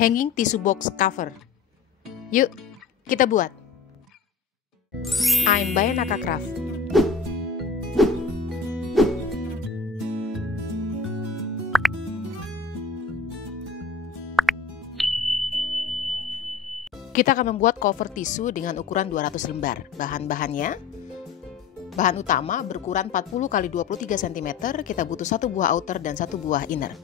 hanging tissue box cover. Yuk, kita buat. I'm Bayanaka Craft. Kita akan membuat cover tisu dengan ukuran 200 lembar. Bahan-bahannya, bahan utama berukuran 40 x 23 cm, kita butuh 1 buah outer dan 1 buah inner.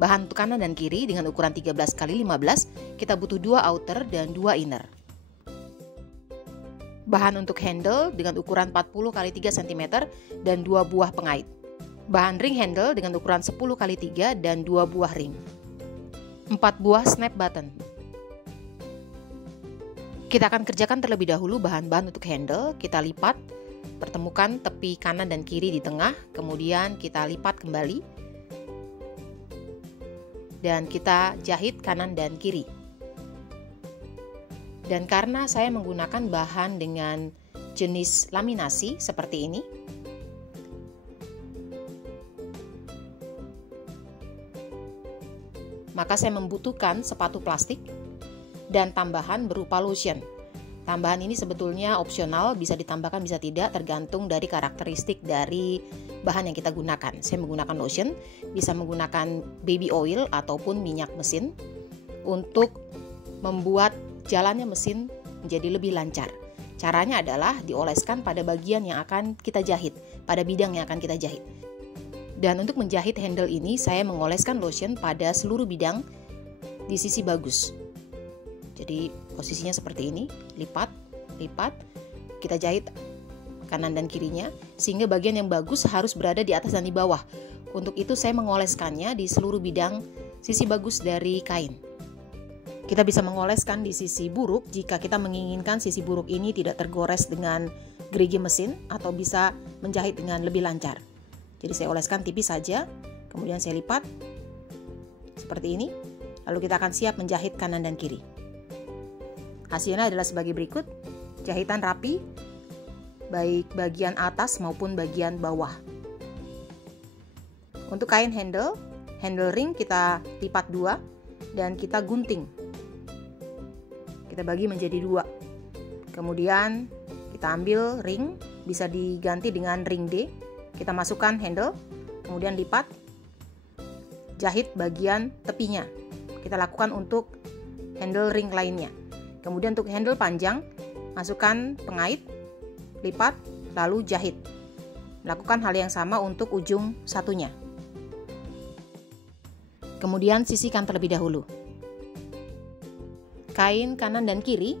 Bahan untuk kanan dan kiri dengan ukuran 13 x 15, kita butuh 2 outer dan 2 inner. Bahan untuk handle dengan ukuran 40 x 3 cm dan 2 buah pengait. Bahan ring handle dengan ukuran 10 x 3 dan 2 buah ring. 4 buah snap button. Kita akan kerjakan terlebih dahulu bahan-bahan untuk handle. Kita lipat, pertemukan tepi kanan dan kiri di tengah, kemudian kita lipat kembali dan kita jahit kanan dan kiri. Dan karena saya menggunakan bahan dengan jenis laminasi seperti ini, maka saya membutuhkan sepatu plastik dan tambahan berupa lotion. Tambahan ini sebetulnya opsional, bisa ditambahkan bisa tidak, tergantung dari karakteristik dari bahan yang kita gunakan. Saya menggunakan lotion, bisa menggunakan baby oil ataupun minyak mesin untuk membuat jalannya mesin menjadi lebih lancar. Caranya adalah dioleskan pada bagian yang akan kita jahit, pada bidang yang akan kita jahit. Dan untuk menjahit handle ini, saya mengoleskan lotion pada seluruh bidang di sisi bagus. Jadi posisinya seperti ini, lipat, kita jahit kanan dan kirinya, sehingga bagian yang bagus harus berada di atas dan di bawah. Untuk itu saya mengoleskannya di seluruh bidang sisi bagus dari kain. Kita bisa mengoleskan di sisi buruk jika kita menginginkan sisi buruk ini tidak tergores dengan gerigi mesin atau bisa menjahit dengan lebih lancar. Jadi saya oleskan tipis saja, kemudian saya lipat seperti ini, lalu kita akan siap menjahit kanan dan kiri. Hasilnya adalah sebagai berikut, jahitan rapi, baik bagian atas maupun bagian bawah. Untuk kain handle ring kita lipat 2 dan kita gunting. Kita bagi menjadi 2. Kemudian kita ambil ring, bisa diganti dengan ring D. Kita masukkan handle, kemudian lipat, jahit bagian tepinya. Kita lakukan untuk handle ring lainnya. Kemudian untuk handle panjang, masukkan pengait, lipat, lalu jahit. Lakukan hal yang sama untuk ujung satunya. Kemudian sisihkan terlebih dahulu. Kain kanan dan kiri,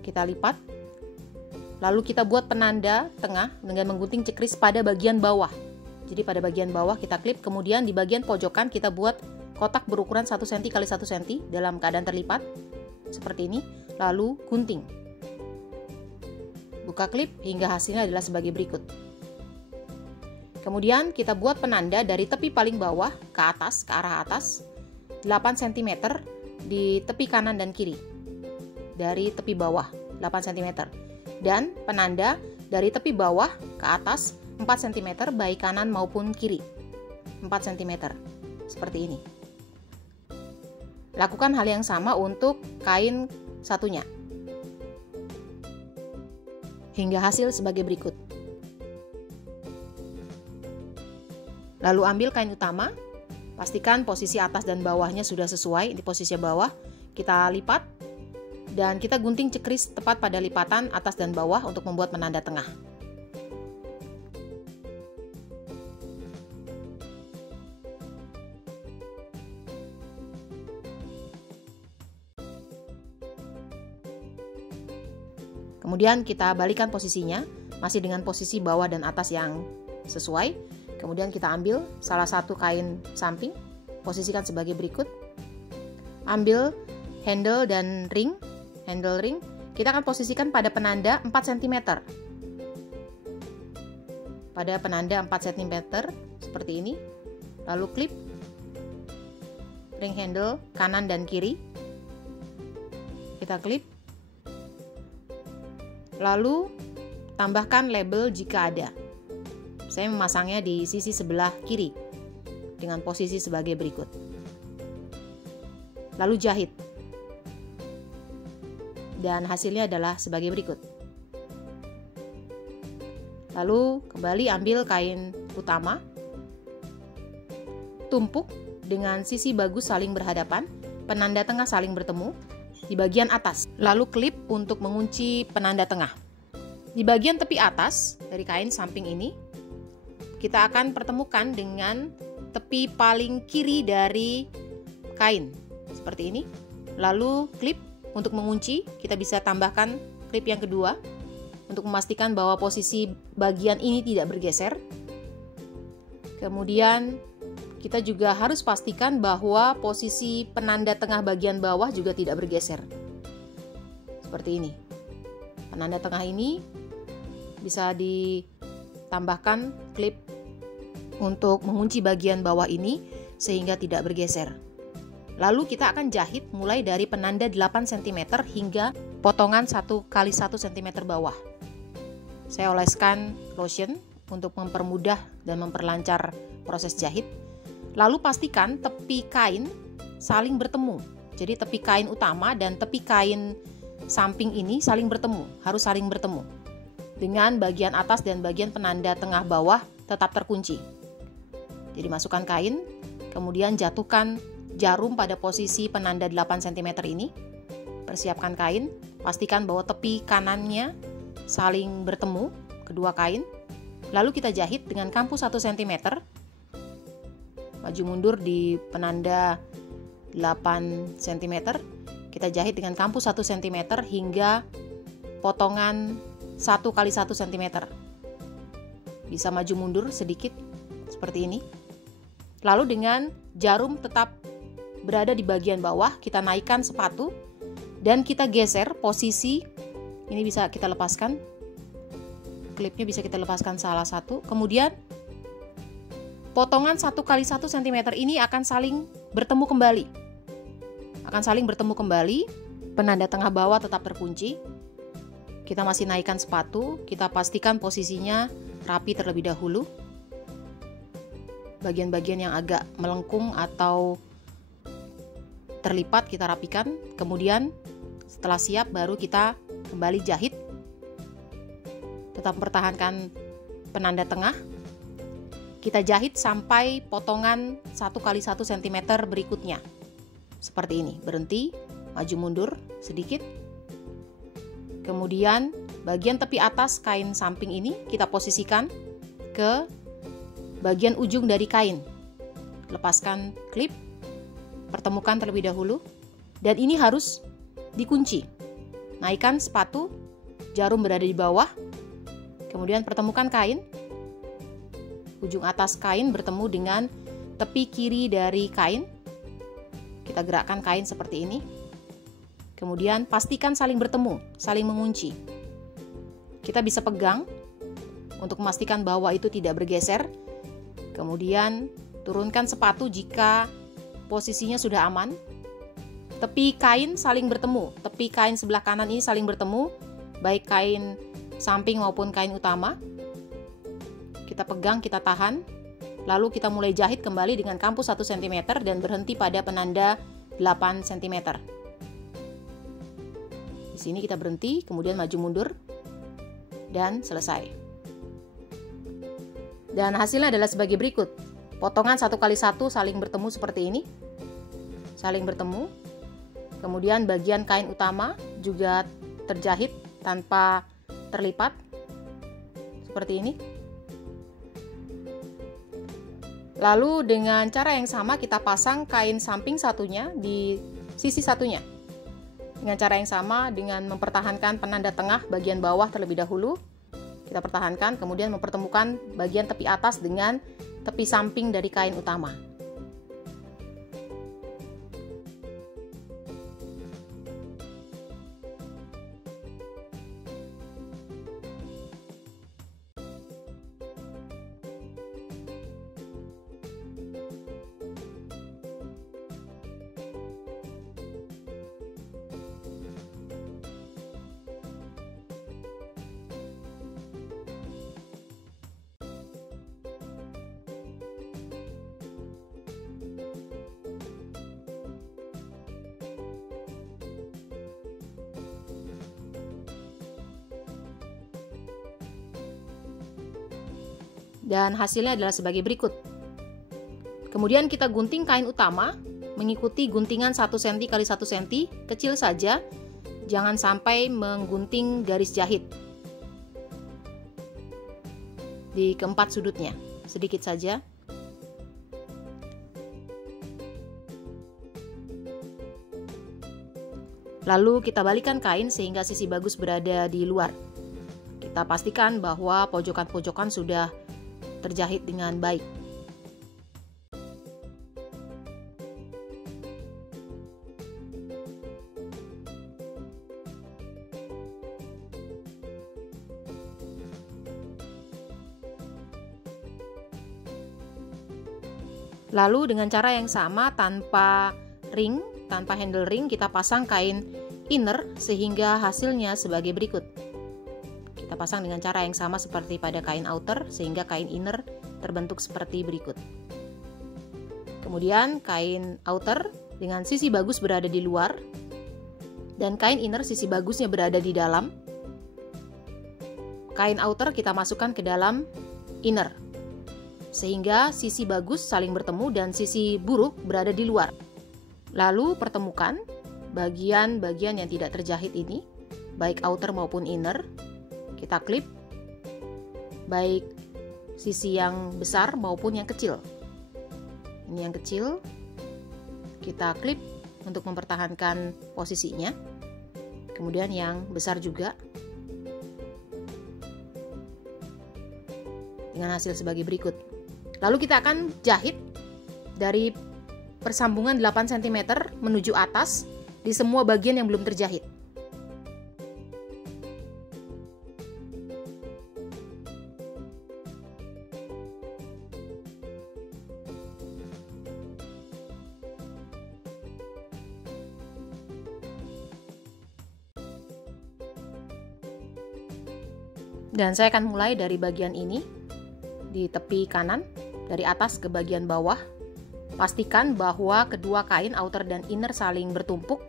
kita lipat, lalu kita buat penanda tengah dengan menggunting cekris pada bagian bawah. Jadi pada bagian bawah kita klip, kemudian di bagian pojokan kita buat kotak berukuran 1 cm x 1 cm dalam keadaan terlipat seperti ini, lalu gunting. Buka klip hingga hasilnya adalah sebagai berikut. Kemudian kita buat penanda dari tepi paling bawah ke atas, ke arah atas 8 cm di tepi kanan dan kiri. Dari tepi bawah 8 cm dan penanda dari tepi bawah ke atas 4 cm baik kanan maupun kiri. 4 cm seperti ini. Lakukan hal yang sama untuk kain satunya. Hingga hasil sebagai berikut. Lalu ambil kain utama, pastikan posisi atas dan bawahnya sudah sesuai. Di posisi bawah kita lipat dan kita gunting cekris tepat pada lipatan atas dan bawah untuk membuat penanda tengah. Kemudian kita balikan posisinya, masih dengan posisi bawah dan atas yang sesuai. Kemudian kita ambil salah satu kain samping, posisikan sebagai berikut. Ambil handle dan ring, kita akan posisikan pada penanda 4 cm. Pada penanda 4 cm seperti ini. Lalu klip ring handle kanan dan kiri. Kita klip. Lalu tambahkan label jika ada. Saya memasangnya di sisi sebelah kiri dengan posisi sebagai berikut. lalu jahit. Dan hasilnya adalah sebagai berikut. Lalu kembali ambil kain utama, tumpuk dengan sisi bagus saling berhadapan, penanda tengah saling bertemu di bagian atas. Lalu klip untuk mengunci penanda tengah. Di bagian tepi atas dari kain samping ini, kita akan pertemukan dengan tepi paling kiri dari kain, seperti ini. Lalu klip untuk mengunci, kita bisa tambahkan klip yang kedua untuk memastikan bahwa posisi bagian ini tidak bergeser. Kemudian kita juga harus pastikan bahwa posisi penanda tengah bagian bawah juga tidak bergeser. Seperti ini. Penanda tengah ini bisa ditambahkan klip untuk mengunci bagian bawah ini sehingga tidak bergeser. Lalu kita akan jahit mulai dari penanda 8 cm hingga potongan 1 x 1 cm bawah. Saya oleskan lotion untuk mempermudah dan memperlancar proses jahit. Lalu pastikan tepi kain saling bertemu. Jadi tepi kain utama dan tepi kain samping ini saling bertemu, harus saling bertemu. Dengan bagian atas dan bagian penanda tengah bawah tetap terkunci. Jadi masukkan kain, kemudian jatuhkan jarum pada posisi penanda 8 cm ini. Persiapkan kain, pastikan bahwa tepi kanannya saling bertemu, kedua kain. Lalu kita jahit dengan kampu 1 cm. Maju mundur di penanda 8 cm. Kita jahit dengan kampu 1 cm hingga potongan 1 x 1 cm. Bisa maju mundur sedikit seperti ini. Lalu dengan jarum tetap berada di bagian bawah, kita naikkan sepatu dan kita geser posisi. Ini bisa kita lepaskan, klipnya bisa kita lepaskan salah satu. Kemudian potongan 1 x 1 cm ini akan saling bertemu kembali. Penanda tengah bawah tetap terkunci. Kita masih naikkan sepatu, kita pastikan posisinya rapi terlebih dahulu. Bagian-bagian yang agak melengkung atau terlipat kita rapikan. Kemudian setelah siap baru kita kembali jahit. Tetap mempertahankan penanda tengah. Kita jahit sampai potongan 1 x 1 cm berikutnya. Seperti ini, berhenti, maju mundur sedikit. Kemudian bagian tepi atas kain samping ini kita posisikan ke bagian ujung dari kain. Lepaskan klip, pertemukan terlebih dahulu, dan ini harus dikunci. Naikkan sepatu, jarum berada di bawah, kemudian pertemukan kain, ujung atas kain bertemu dengan tepi kiri dari kain. Kita gerakkan kain seperti ini, kemudian pastikan saling bertemu, saling mengunci. Kita bisa pegang untuk memastikan bahwa itu tidak bergeser. Kemudian turunkan sepatu jika posisinya sudah aman. Tepi kain saling bertemu, tepi kain sebelah kanan ini saling bertemu, baik kain samping maupun kain utama. Kita pegang, kita tahan, lalu kita mulai jahit kembali dengan kampu 1 cm dan berhenti pada penanda 8 cm. Di sini kita berhenti, kemudian maju mundur, dan selesai. Dan hasilnya adalah sebagai berikut. Potongan 1 x 1 saling bertemu seperti ini. Saling bertemu. Kemudian bagian kain utama juga terjahit tanpa terlipat. Seperti ini. Lalu dengan cara yang sama kita pasang kain samping satunya di sisi satunya. Dengan cara yang sama, dengan mempertahankan penanda tengah bagian bawah terlebih dahulu. Kita pertahankan, kemudian mempertemukan bagian tepi atas dengan tepi samping dari kain utama. Dan hasilnya adalah sebagai berikut. Kemudian kita gunting kain utama mengikuti guntingan 1 cm x 1 cm, kecil saja, jangan sampai menggunting garis jahit di keempat sudutnya, sedikit saja. Lalu kita balikkan kain sehingga sisi bagus berada di luar. Kita pastikan bahwa pojokan-pojokan sudah terjahit dengan baik. Lalu dengan cara yang sama, tanpa handle ring, kita pasang kain inner sehingga hasilnya sebagai berikut. Kita pasang dengan cara yang sama seperti pada kain outer sehingga kain inner terbentuk seperti berikut. Kemudian kain outer dengan sisi bagus berada di luar dan kain inner sisi bagusnya berada di dalam. Kain outer kita masukkan ke dalam inner sehingga sisi bagus saling bertemu dan sisi buruk berada di luar. Lalu pertemukan bagian-bagian yang tidak terjahit ini, baik outer maupun inner. Kita klip baik sisi yang besar maupun yang kecil. Ini yang kecil, kita klip untuk mempertahankan posisinya. Kemudian yang besar juga, dengan hasil sebagai berikut. Lalu kita akan jahit dari persambungan 8 cm menuju atas di semua bagian yang belum terjahit. Dan saya akan mulai dari bagian ini, di tepi kanan, dari atas ke bagian bawah. Pastikan bahwa kedua kain outer dan inner saling bertumpuk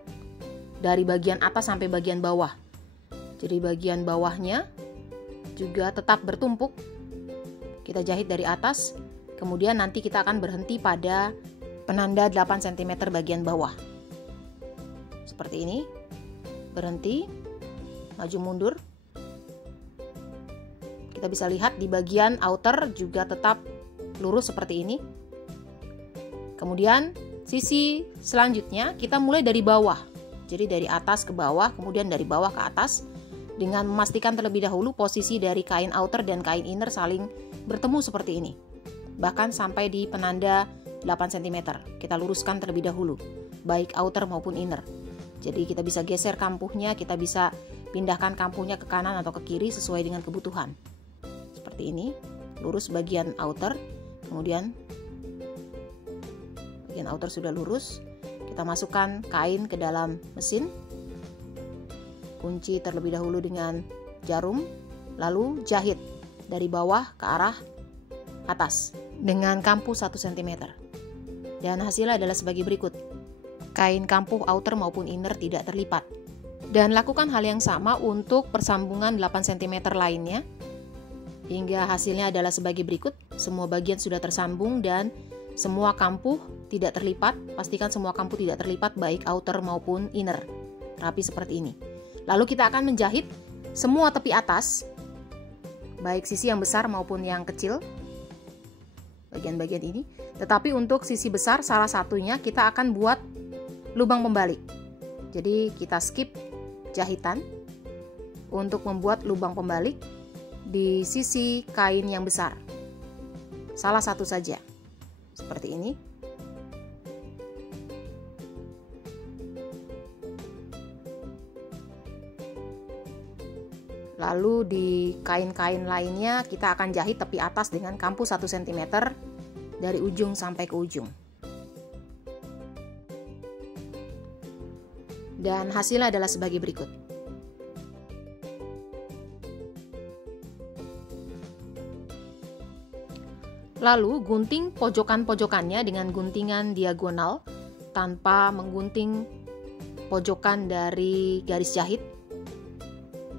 dari bagian atas sampai bagian bawah. Jadi bagian bawahnya juga tetap bertumpuk. Kita jahit dari atas, kemudian nanti kita akan berhenti pada penanda 8 cm bagian bawah. Seperti ini. Berhenti, maju mundur. Kita bisa lihat di bagian outer juga tetap lurus seperti ini. Kemudian sisi selanjutnya kita mulai dari bawah. Jadi dari atas ke bawah, kemudian dari bawah ke atas, dengan memastikan terlebih dahulu posisi dari kain outer dan kain inner saling bertemu seperti ini. Bahkan sampai di penanda 8 cm. Kita luruskan terlebih dahulu, baik outer maupun inner. Jadi kita bisa geser kampuhnya, kita bisa pindahkan kampuhnya ke kanan atau ke kiri sesuai dengan kebutuhan. Seperti ini, lurus bagian outer, kemudian bagian outer sudah lurus, kita masukkan kain ke dalam mesin, kunci terlebih dahulu dengan jarum, lalu jahit dari bawah ke arah atas dengan kampuh 1 cm. Dan hasilnya adalah sebagai berikut. Kain kampuh outer maupun inner tidak terlipat. Dan lakukan hal yang sama untuk persambungan 8 cm lainnya, hingga hasilnya adalah sebagai berikut. Semua bagian sudah tersambung dan semua kampuh tidak terlipat. Pastikan semua kampuh tidak terlipat baik outer maupun inner. Rapi seperti ini. Lalu kita akan menjahit semua tepi atas, baik sisi yang besar maupun yang kecil, bagian-bagian ini. Tetapi untuk sisi besar, salah satunya kita akan buat lubang pembalik. Jadi kita skip jahitan untuk membuat lubang pembalik di sisi kain yang besar. Salah satu saja. Seperti ini. Lalu di kain-kain lainnya kita akan jahit tepi atas dengan kampuh 1 cm dari ujung sampai ke ujung. Dan hasilnya adalah sebagai berikut. Lalu gunting pojokan-pojokannya dengan guntingan diagonal tanpa menggunting pojokan dari garis jahit.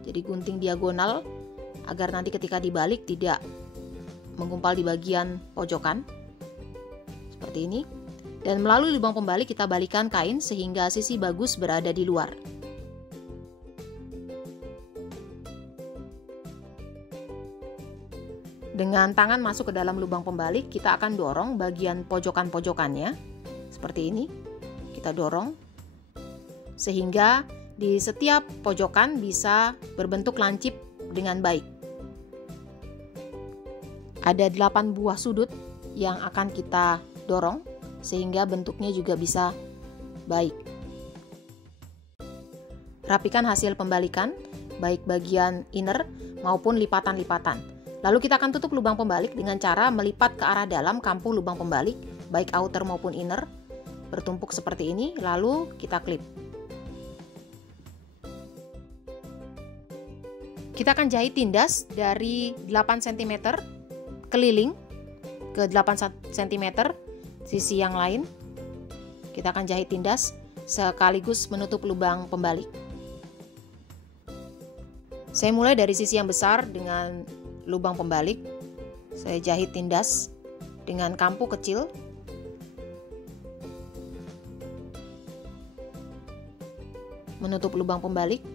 Jadi gunting diagonal agar nanti ketika dibalik tidak menggumpal di bagian pojokan seperti ini. Dan melalui lubang pembalik kita balikan kain sehingga sisi bagus berada di luar. Dengan tangan masuk ke dalam lubang pembalik, kita akan dorong bagian pojokan-pojokannya seperti ini. Kita dorong sehingga di setiap pojokan bisa berbentuk lancip dengan baik. Ada 8 buah sudut yang akan kita dorong sehingga bentuknya juga bisa baik. Rapikan hasil pembalikan, baik bagian inner maupun lipatan-lipatan. Lalu kita akan tutup lubang pembalik dengan cara melipat ke arah dalam kampu lubang pembalik, baik outer maupun inner, bertumpuk seperti ini, lalu kita klip. Kita akan jahit tindas dari 8 cm keliling ke 8 cm sisi yang lain. Kita akan jahit tindas sekaligus menutup lubang pembalik. Saya mulai dari sisi yang besar dengan lubang pembalik. Saya jahit tindas dengan kampu kecil. Menutup lubang pembalik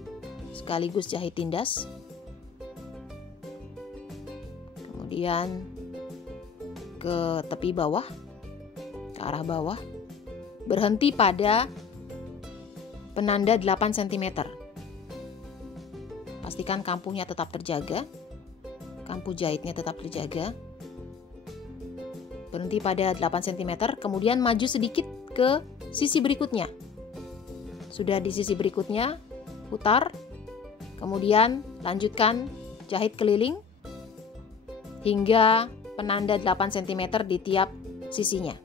sekaligus jahit tindas. Kemudian ke tepi bawah, ke arah bawah. Berhenti pada penanda 8 cm. Pastikan kampunya tetap terjaga. Kampu jahitnya tetap terjaga. Berhenti pada 8 cm, kemudian maju sedikit ke sisi berikutnya. Sudah di sisi berikutnya, putar, kemudian lanjutkan jahit keliling hingga penanda 8 cm di tiap sisinya.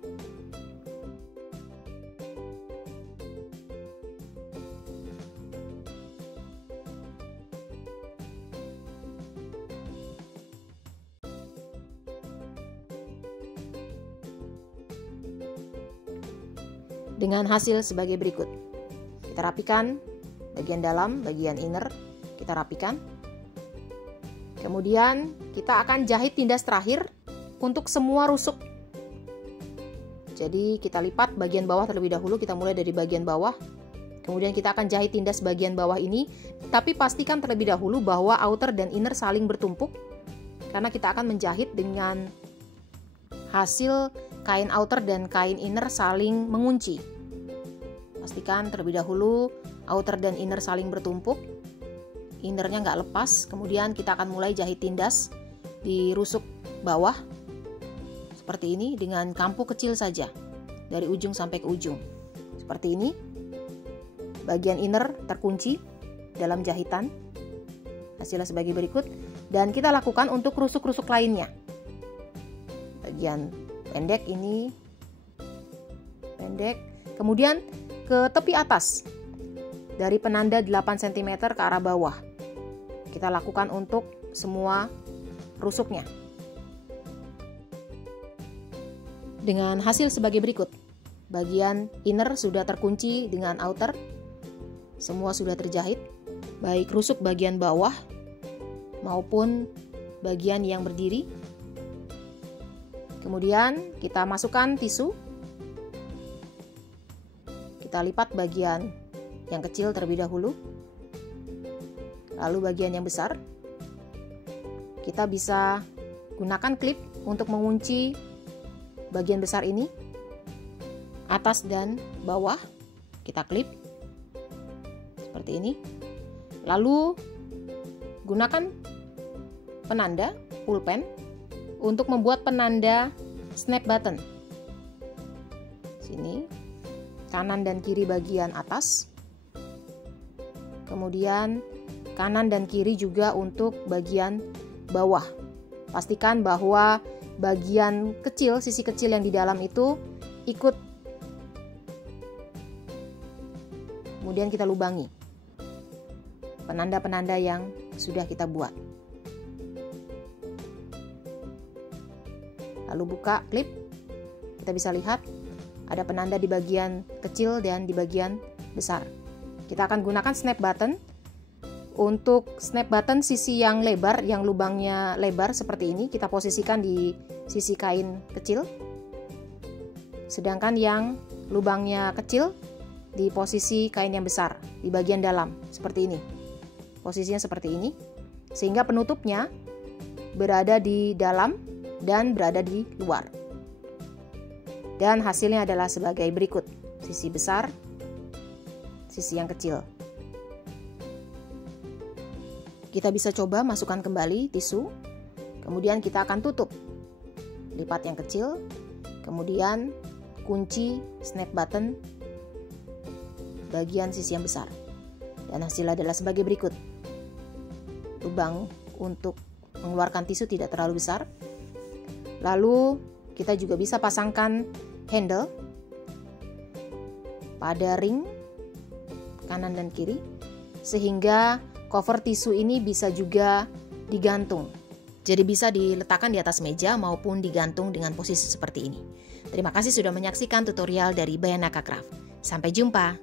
Dengan hasil sebagai berikut. Kita rapikan bagian dalam, bagian inner, kita rapikan. Kemudian kita akan jahit tindas terakhir untuk semua rusuk. Jadi kita lipat bagian bawah terlebih dahulu, kita mulai dari bagian bawah. Kemudian kita akan jahit tindas bagian bawah ini, tapi pastikan terlebih dahulu bahwa outer dan inner saling bertumpuk. Karena kita akan menjahit dengan hasil kain outer dan kain inner saling mengunci. Pastikan terlebih dahulu outer dan inner saling bertumpuk, innernya nggak lepas. Kemudian kita akan mulai jahit tindas di rusuk bawah seperti ini dengan kampu kecil saja dari ujung sampai ke ujung seperti ini. Bagian inner terkunci dalam jahitan, hasilnya sebagai berikut. Dan kita lakukan untuk rusuk-rusuk lainnya. Bagian pendek ini pendek, kemudian ke tepi atas dari penanda 8 cm ke arah bawah. Kita lakukan untuk semua rusuknya. Dengan hasil sebagai berikut. Bagian inner sudah terkunci dengan outer. Semua sudah terjahit, baik rusuk bagian bawah maupun bagian yang berdiri. Kemudian kita masukkan tisu. Kita lipat bagian yang kecil terlebih dahulu. Lalu bagian yang besar. Kita bisa gunakan klip untuk mengunci bagian besar ini. Atas dan bawah kita klip seperti ini. Lalu gunakan penanda pulpen untuk membuat penanda snap button. Sini kanan dan kiri bagian atas. Kemudian kanan dan kiri juga untuk bagian bawah. Pastikan bahwa bagian kecil, sisi kecil yang di dalam itu ikut. Kemudian kita lubangi penanda-penanda yang sudah kita buat. Lalu buka klip, kita bisa lihat ada penanda di bagian kecil dan di bagian besar. Kita akan gunakan snap button Untuk snap button sisi yang lebar, yang lubangnya lebar seperti ini, kita posisikan di sisi kain kecil. Sedangkan yang lubangnya kecil di posisi kain yang besar, di bagian dalam, seperti ini. Posisinya seperti ini, sehingga penutupnya berada di dalam dan berada di luar. Dan hasilnya adalah sebagai berikut: sisi besar, sisi yang kecil. Kita bisa coba masukkan kembali tisu, kemudian kita akan tutup. Lipat yang kecil, kemudian kunci snap button bagian sisi yang besar. Dan hasilnya adalah sebagai berikut. Lubang untuk mengeluarkan tisu tidak terlalu besar. Lalu kita juga bisa pasangkan handle pada ring kanan dan kiri, sehingga cover tisu ini bisa juga digantung. Jadi bisa diletakkan di atas meja maupun digantung dengan posisi seperti ini. Terima kasih sudah menyaksikan tutorial dari Bayanaka Craft. Sampai jumpa.